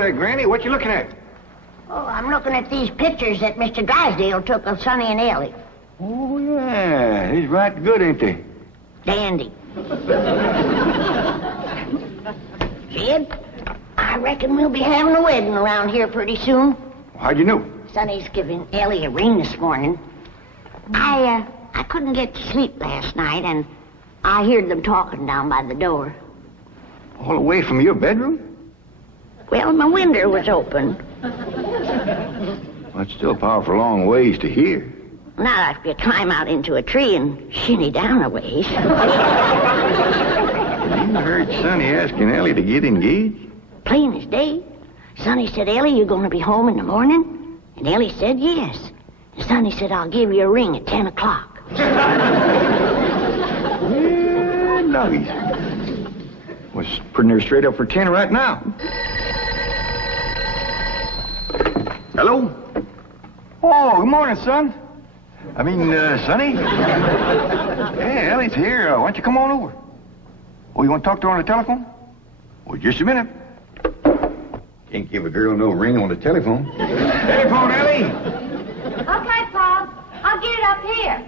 there, Granny. What you looking at? Oh, I'm looking at these pictures that Mr. Drysdale took of Sonny and Elly. Oh, yeah. He's right good, ain't they? Dandy. Jed, I reckon we'll be having a wedding around here pretty soon. How'd you know? Sonny's giving Elly a ring this morning. I couldn't get to sleep last night, and I heard them talking down by the door. All the way from your bedroom? Well, my window was open. Well, it's still a powerful long ways to hear. Not if you climb out into a tree and shinny down a ways. You heard Sonny asking Elly to get engaged? Plain as day. Sonny said, Elly, you going to be home in the morning? And Elly said, yes. And Sonny said, I'll give you a ring at 10 o'clock. Yeah, nuggies. Was putting her straight up for 10 right now. Hello? Oh, good morning, son. Sonny? Yeah, Elly's here. Why don't you come on over? Oh, you want to talk to her on the telephone? Well, just a minute. Can't give a girl no ring on the telephone. Telephone, Elly. Okay, Pop. I'll get it up here.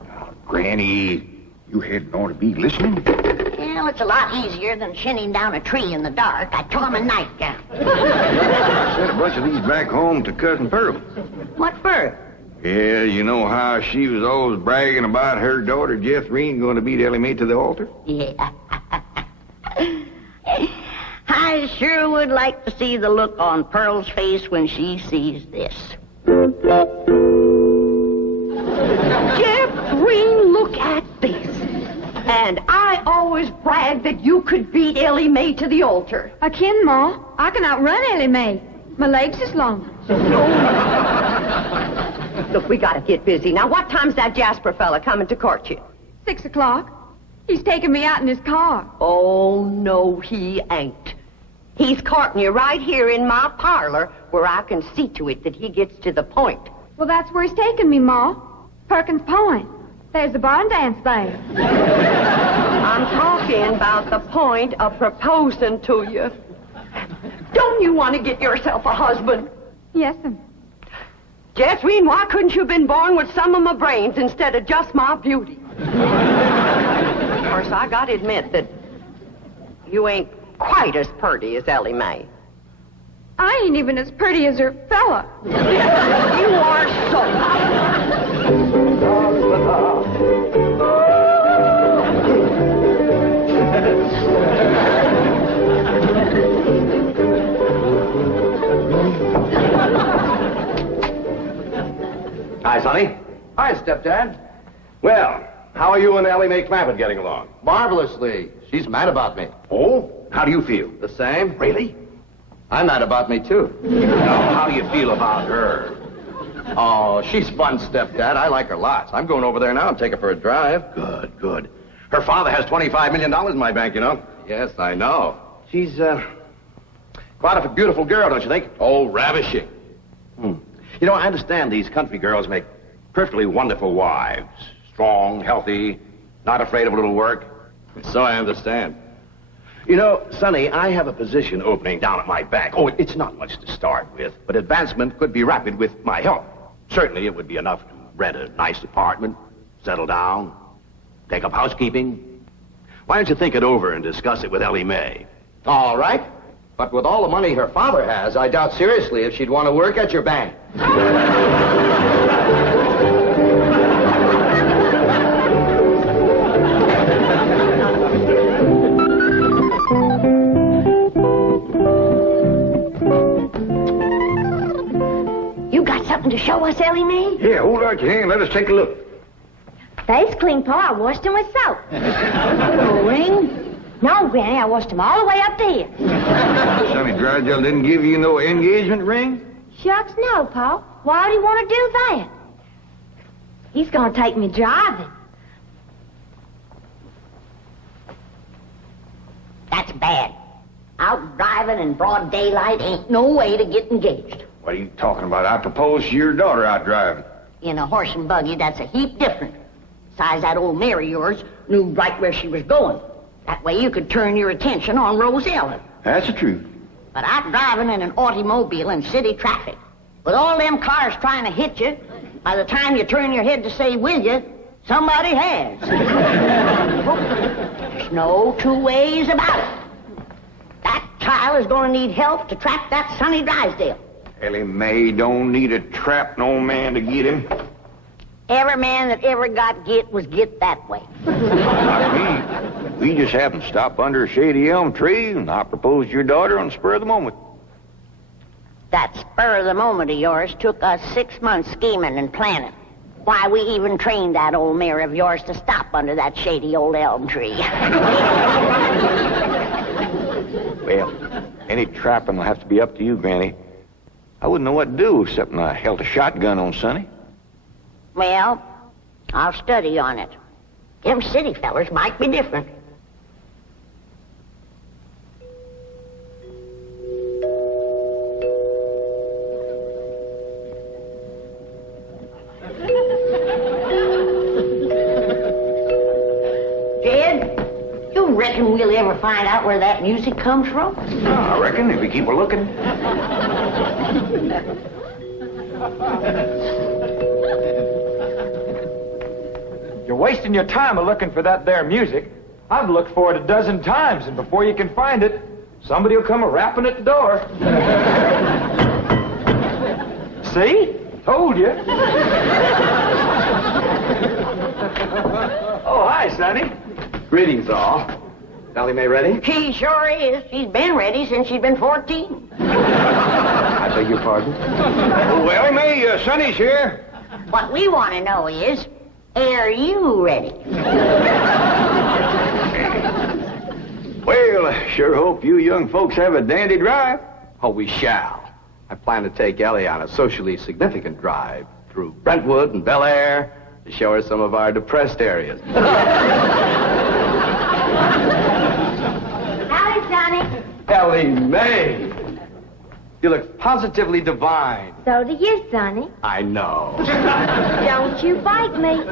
Oh, Granny, you hadn't ought to be listening. Well, it's a lot easier than shinning down a tree in the dark. I tore my nightgown. Sent a bunch of these back home to Cousin Pearl. What for? Yeah, you know how she was always bragging about her daughter, Jethrine, going to beat Elly May to the altar? Yeah. I sure would like to see the look on Pearl's face when she sees this. Jethrine, look at this. And I always bragged that you could beat Elly May to the altar. I can, Ma. I can outrun Elly May. My legs is long. Look, we gotta get busy. Now, what time's that Jasper fella coming to court you? 6 o'clock. He's taking me out in his car. Oh, no, he ain't. He's courting you right here in my parlor where I can see to it that he gets to the point. Well, that's where he's taking me, Ma. Perkins Point. There's a barn dance there. I'm talking about the point of proposing to you. Don't you want to get yourself a husband? Yes, sir. Jethrine, why couldn't you have been born with some of my brains instead of just my beauty? Of course, I gotta admit that you ain't quite as pretty as Elly May. I ain't even as pretty as her fella. You are so... Hi, Sonny. Hi, Stepdad. Well, how are you and Elly May Clampett getting along? Marvelously. She's mad about me. Oh? How do you feel? The same? Really? I'm mad about me, too. Now, how do you feel about her? Oh, she's fun, Stepdad. I like her lots. I'm going over there now and take her for a drive. Good, good. Her father has $25 million in my bank, you know. Yes, I know. She's, quite a beautiful girl, don't you think? Oh, ravishing. You know, I understand these country girls make perfectly wonderful wives. Strong, healthy, not afraid of a little work. So I understand. You know, Sonny, I have a position opening down at my bank. Oh, it's not much to start with, but advancement could be rapid with my help. Certainly, it would be enough to rent a nice apartment, settle down, take up housekeeping. Why don't you think it over and discuss it with Elly May? All right. But with all the money her father has, I doubt seriously if she'd want to work at your bank. You got something to show us, Elly May? Yeah, hold out your hand. Let us take a look. Face clean, Pa. I washed them with soap. No ring? No, Granny, I washed them all the way up to here. Sonny Drysdale didn't give you no engagement ring? Shucks, no, Pa. Why would he want to do that? He's going to take me driving. That's bad. Out driving in broad daylight ain't no way to get engaged. What are you talking about? I proposed to your daughter out driving. In a horse and buggy, that's a heap different. Besides, that old mare of yours knew right where she was going. That way you could turn your attention on Rose Ellen. That's the truth. But I'm driving in an automobile in city traffic. With all them cars trying to hit you, by the time you turn your head to say, will you, somebody has. There's no two ways about it. That child is going to need help to track that Sonny Drysdale. Elly May don't need to trap no man to get him. Every man that ever got get was get that way. Not me. We just happened to stop under a shady elm tree, and I proposed to your daughter on the spur of the moment. That spur of the moment of yours took us 6 months scheming and planning. Why, we even trained that old mare of yours to stop under that shady old elm tree. Well, any trapping will have to be up to you, Granny. I wouldn't know what to do except I held a shotgun on Sonny. Well, I'll study on it. Them city fellers might be different. Jed, you reckon we'll ever find out where that music comes from? Oh, I reckon if we keep a looking. You're wasting your time looking for that there music. I've looked for it a dozen times, and before you can find it, somebody will come a-rapping at the door. See? Told you. Oh, hi, Sonny. Greetings, all. Elly May ready? She sure is. She's been ready since she's been 14. I beg your pardon? Oh, Elly May, Sonny's here. What we want to know is, are you ready? Well, I sure hope you young folks have a dandy drive. Oh, we shall. I plan to take Elly on a socially significant drive through Brentwood and Bel Air to show her some of our depressed areas. Howdy, Sonny. Elly May. You look positively divine. So do you, Sonny. I know. Don't you bite me.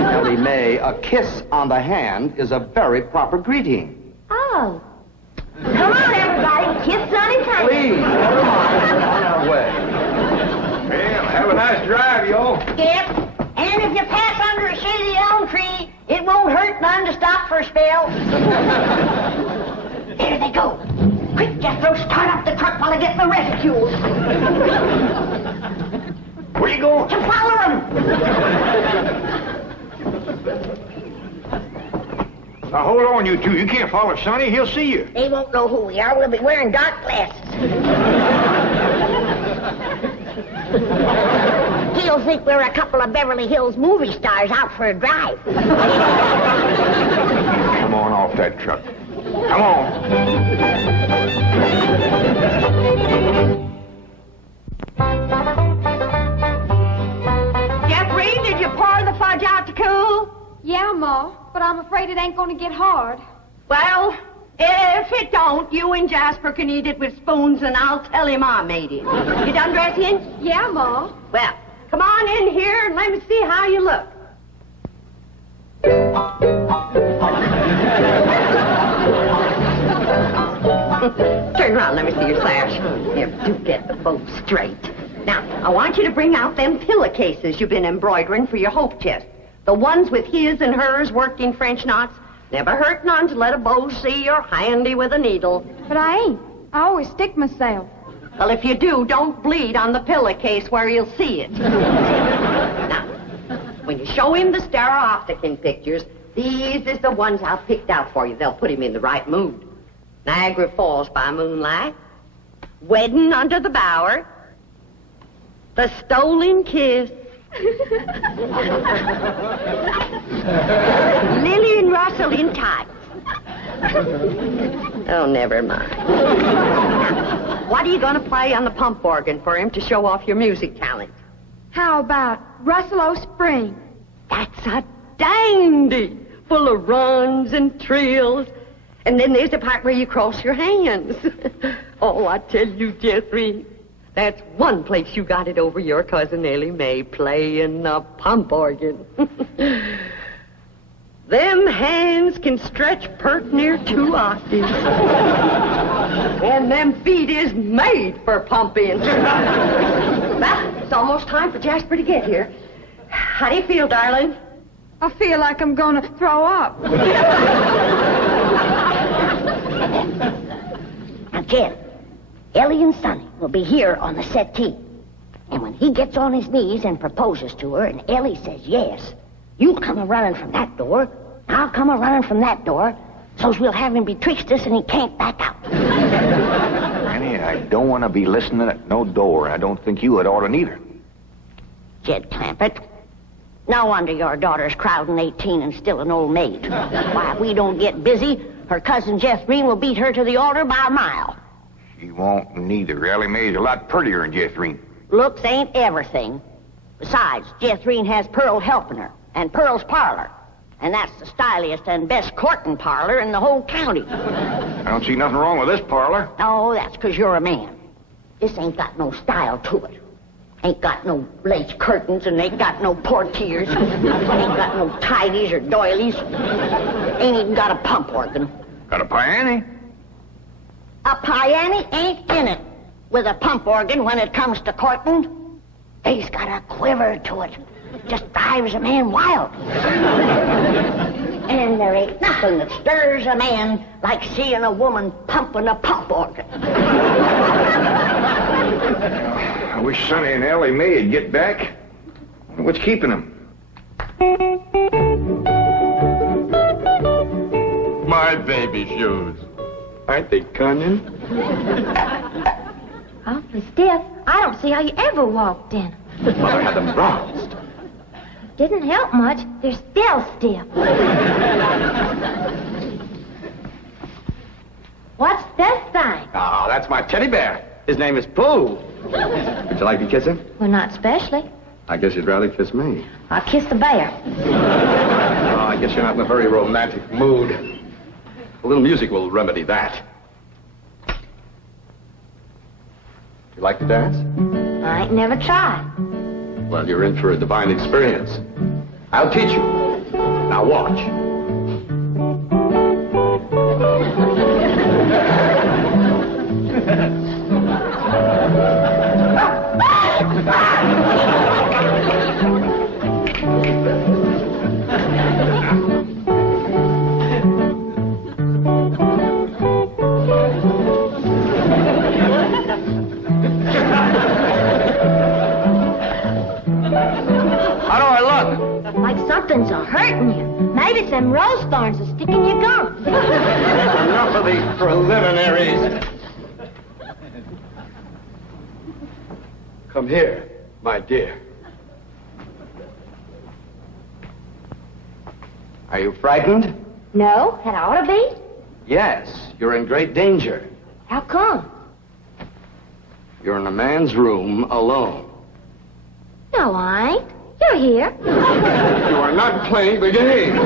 Elly May, a kiss on the hand is a very proper greeting. Oh. Come on, everybody. Kiss Sonny's hand. Please, never mind. On our way. Well, have a nice drive, y'all. Yep. And if you pass under a shady elm tree, it won't hurt none to stop for a spell. There they go. Quick, Jethro, start up the truck while I get the reticule. Where you going? To follow them. Now, hold on, you two. You can't follow Sonny. He'll see you. They won't know who we are. We'll be wearing dark glasses. He'll think we're a couple of Beverly Hills movie stars out for a drive. Come on off that truck. Come on. Jethrine, did you pour the fudge out to cool? Yeah, Ma, but I'm afraid it ain't gonna get hard. Well, if it don't, you and Jasper can eat it with spoons, and I'll tell him I made it. You done dressing? Yeah, Ma. Well, come on in here and let me see how you look. Turn around, let me see your sash. You do get the bow straight. Now, I want you to bring out them pillowcases you've been embroidering for your hope chest. The ones with his and hers worked in French knots. Never hurt none to let a beau see you're handy with a needle. But I ain't. I always stick myself. Well, if you do, don't bleed on the pillowcase where you'll see it. Now, when you show him the stereopticon pictures, these is the ones I've picked out for you. They'll put him in the right mood. Niagara Falls by moonlight, Wedding under the Bower, The Stolen Kiss, Lily and Russell in tights. Oh, never mind. What are you going to play on the pump organ for him to show off your music talent? How about Russell O'Spring? That's a dandy, full of runs and trills. And then there's the part where you cross your hands. Oh, I tell you, Jethrine, that's one place you got it over your cousin Elly May, playing the pump organ. Them hands can stretch pert near 2 octaves. And them feet is made for pumping. Well, it's almost time for Jasper to get here. How do you feel, darling? I feel like I'm going to throw up. Now, Jen, Elly and Sonny will be here on the settee. And when he gets on his knees and proposes to her, and Elly says yes, you come a-running from that door, I'll come a-running from that door, so's we'll have him betwixt us and he can't back out. Annie, I don't want to be listening at no door. I don't think you had ought to neither. Jed Clampett, no wonder your daughter's crowding 18 and still an old maid. Why, if we don't get busy, her cousin Jethrine will beat her to the altar by a mile. She won't neither. Elly May's a lot prettier than Jethrine. Looks ain't everything. Besides, Jethrine has Pearl helping her, and Pearl's parlor. And that's the styliest and best courting parlor in the whole county. I don't see nothing wrong with this parlor. Oh, that's 'cause you're a man. This ain't got no style to it. Ain't got no lace curtains and ain't got no portiers. Ain't got no tidies or doilies. Ain't even got a pump organ. Got a piano? A piano ain't in it with a pump organ when it comes to courting. They's got a quiver to it. Just drives a man wild. And there ain't nothing that stirs a man like seeing a woman pumping a pump organ. I wish Sonny and Elly May would get back. What's keeping them? My baby shoes. Aren't they cunning? Awfully stiff. I don't see how you ever walked in. Mother had them bronzed. Didn't help much. They're still stiff. What's this thing? Oh, that's my teddy bear. His name is Pooh. Would you like to kiss him? Well, not especially. I guess you'd rather kiss me. I'll kiss the bear. Oh, I guess you're not in a very romantic mood. A little music will remedy that. You like to dance? I ain't never tried. Well, you're in for a divine experience. I'll teach you. Now watch. Like something's a-hurting you. Maybe some rose thorns are sticking your gums. Enough of these preliminaries. Come here, my dear. Are you frightened? No, that ought to be. Yes, you're in great danger. How come? You're in a man's room alone. No, I ain't. You're here. You are not playing the game.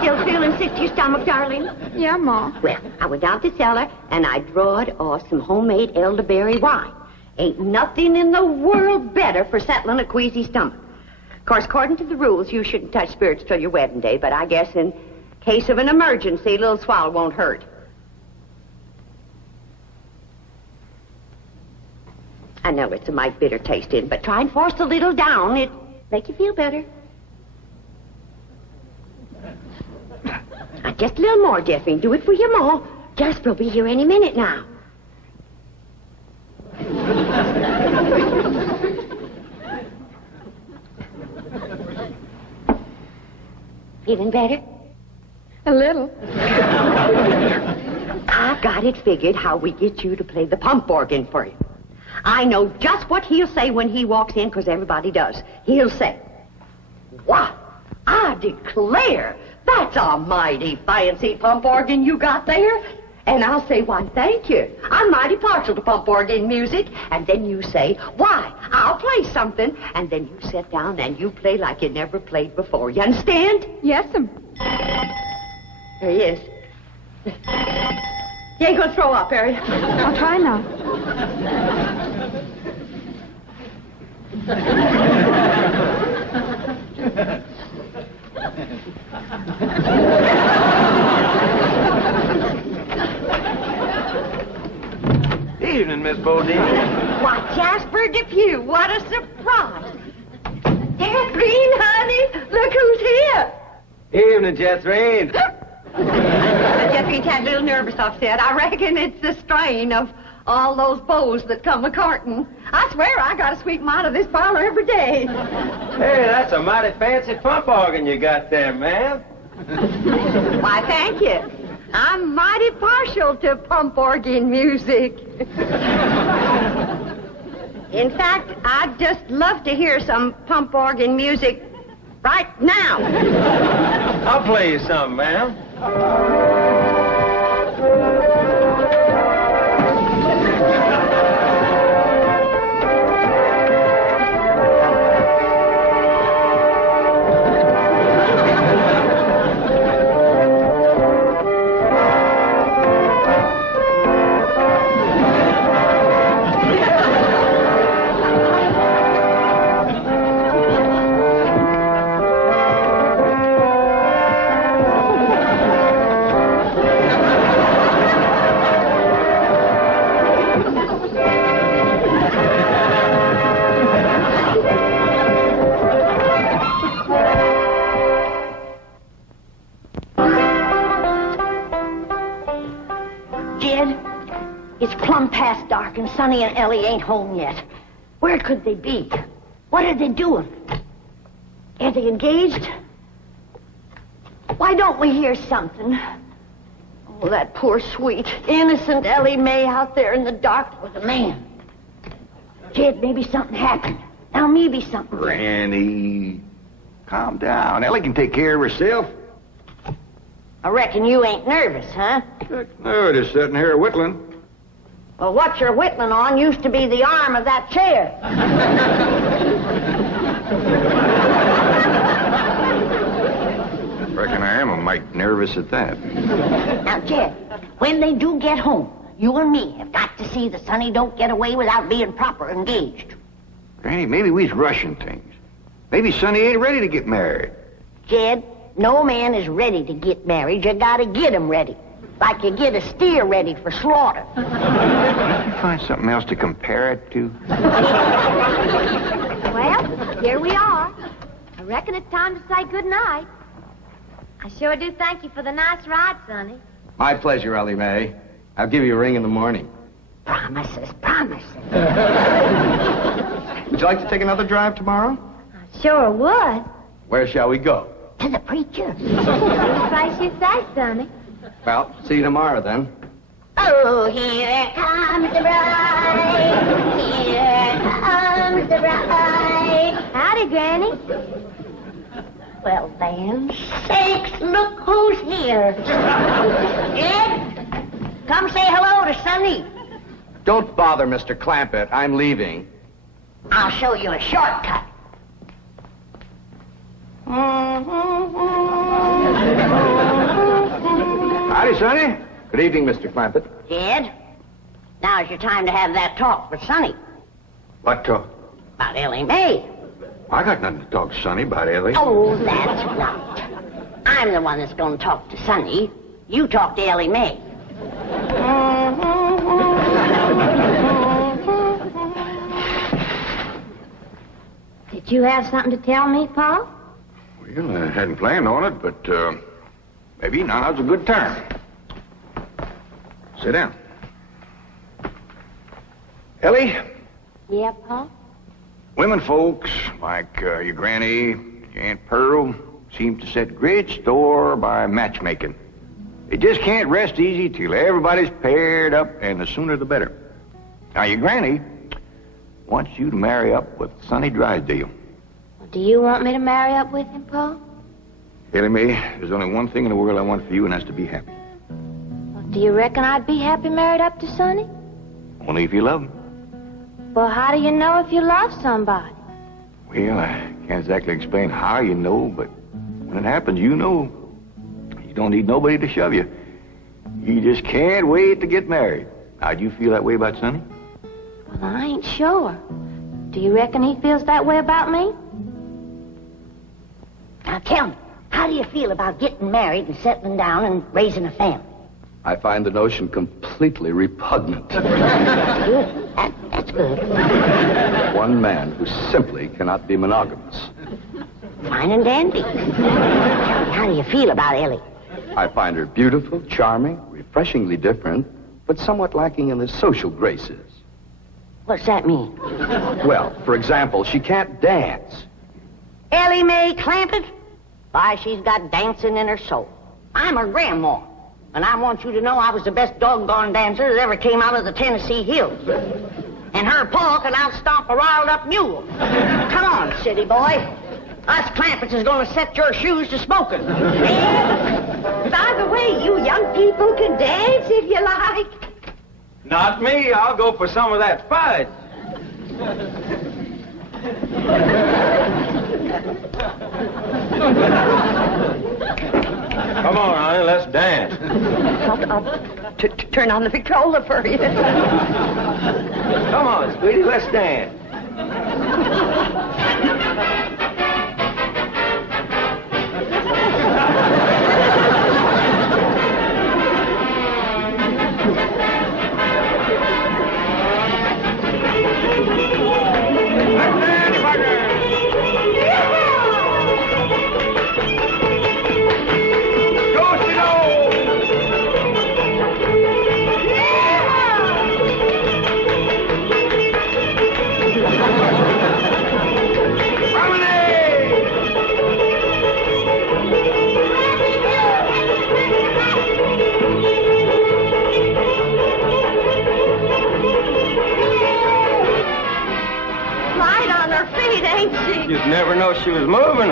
Still feeling sick to your stomach, darling? Yeah, Ma. Well, I went down to the cellar and I drawed off some homemade elderberry wine. Ain't nothing in the world better for settling a queasy stomach. Of course, according to the rules, you shouldn't touch spirits till your wedding day, but I guess in case of an emergency, a little swallow won't hurt. I know it's a mite bitter tasting, but try and force a little down. It make you feel better. Just a little more, Jethrine. Do it for your ma. Jasper will be here any minute now. Feeling better? A little. I've got it figured how we get you to play the pump organ for you. I know just what he'll say when he walks in, because everybody does. He'll say, "Wow, I declare, that's a mighty fancy pump organ you got there." And I'll say, "Why, thank you. I'm mighty partial to pump organ music." And then you say, "Why, I'll play something." And then you sit down and you play like you never played before. You understand? Yes'm. There he is. You ain't gonna throw up, are you? I'll try now. evening, Miss Bodine. Why, Jasper Depew, what a surprise. Jethrine, honey, look who's here. Evening, Jethrine. Jethrine's had a little nervous upset. I reckon it's the strain of all those beaux that come a-courting. I swear I got to sweep 'em out of this parlor every day. Hey, that's a mighty fancy pump organ you got there, ma'am. Why, thank you. I'm mighty partial to pump organ music. In fact, I'd just love to hear some pump organ music right now. I'll play you some, ma'am. And Sonny and Elly ain't home yet. Where could they be? What are they doing? Are they engaged? Why don't we hear something? Oh, that poor, sweet, innocent Elly May out there in the dark with a man. Jed, maybe something happened. Now maybe something. Granny, calm down. Elly can take care of herself. I reckon you ain't nervous, huh? No, just sitting here whittling. Well, what you're whittling on used to be the arm of that chair. Reckon I am a mite nervous at that. Now, Jed, when they do get home, you and me have got to see that Sonny don't get away without being proper engaged. Granny, maybe we's rushing things. Maybe Sonny ain't ready to get married. Jed, no man is ready to get married. You gotta get him ready. Like you get a steer ready for slaughter. Can't you find something else to compare it to? Well, here we are. I reckon it's time to say goodnight. I sure do thank you for the nice ride, Sonny. My pleasure, Elly May. I'll give you a ring in the morning. Promises, promises. Would you like to take another drive tomorrow? I sure would. Where shall we go? To the preacher. Any place you say, Sonny. Well, see you tomorrow, then. Oh, here comes the bride. Here comes the bride. Howdy, Granny. Well, then, sakes, look who's here. Ed, come say hello to Sonny. Don't bother, Mr. Clampett. I'm leaving. I'll show you a shortcut. Howdy, Sonny. Good evening, Mr. Clampett. Ed, now's your time to have that talk with Sonny. What talk? About Elly May. I got nothing to talk to Sonny about, Elly. Oh, that's right. I'm the one that's going to talk to Sonny. You talk to Elly May. Did you have something to tell me, Pa? Well, I hadn't planned on it, but maybe now's a good time. Sit down. Elly, Yeah, Pa? women folks like your granny, your Aunt Pearl, seem to set great store by matchmaking. They just can't rest easy till everybody's paired up, and the sooner the better. Now, your granny wants you to marry up with Sonny Drysdale. Well, do you want me to marry up with him, Pa? Elly May, there's only one thing in the world I want for you, and that's to be happy. Well, do you reckon I'd be happy married up to Sonny? Only if you love him. Well, how do you know if you love somebody? Well, I can't exactly explain how you know, but when it happens, you know. You don't need nobody to shove you. You just can't wait to get married. Now, do you feel that way about Sonny? Well, I ain't sure. Do you reckon he feels that way about me? Now, tell me, how do you feel about getting married and settling down and raising a family? I find the notion completely repugnant. Good. That's good. One man who simply cannot be monogamous. Fine and dandy. How do you feel about Ellie? I find her beautiful, charming, refreshingly different, but somewhat lacking in the social graces. What's that mean? Well, for example, she can't dance. Elly May Clampett? Why, she's got dancing in her soul. I'm her grandma, and I want you to know I was the best doggone dancer that ever came out of the Tennessee hills. And her pa can outstomp a riled-up mule. Come on, city boy. Us Clampetts is going to set your shoes to smoking. By the way, you young people can dance if you like. Not me. I'll go for some of that fudge. Come on, honey, let's dance. I'll turn on the Victrola for you. Come on, sweetie, let's dance. You'd never know she was moving.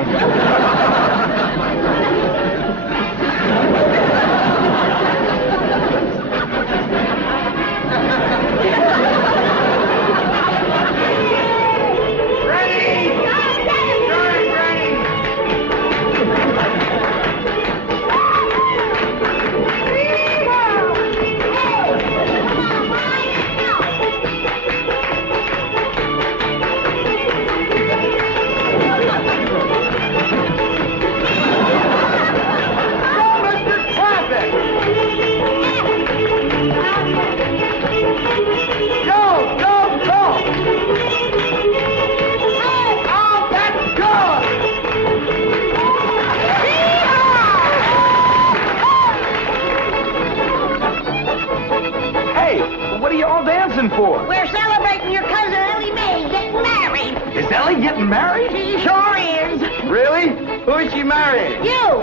For? We're celebrating your cousin Elly May getting married. Is Elly getting married? She sure is. Really? Who is she marrying? You.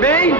Me?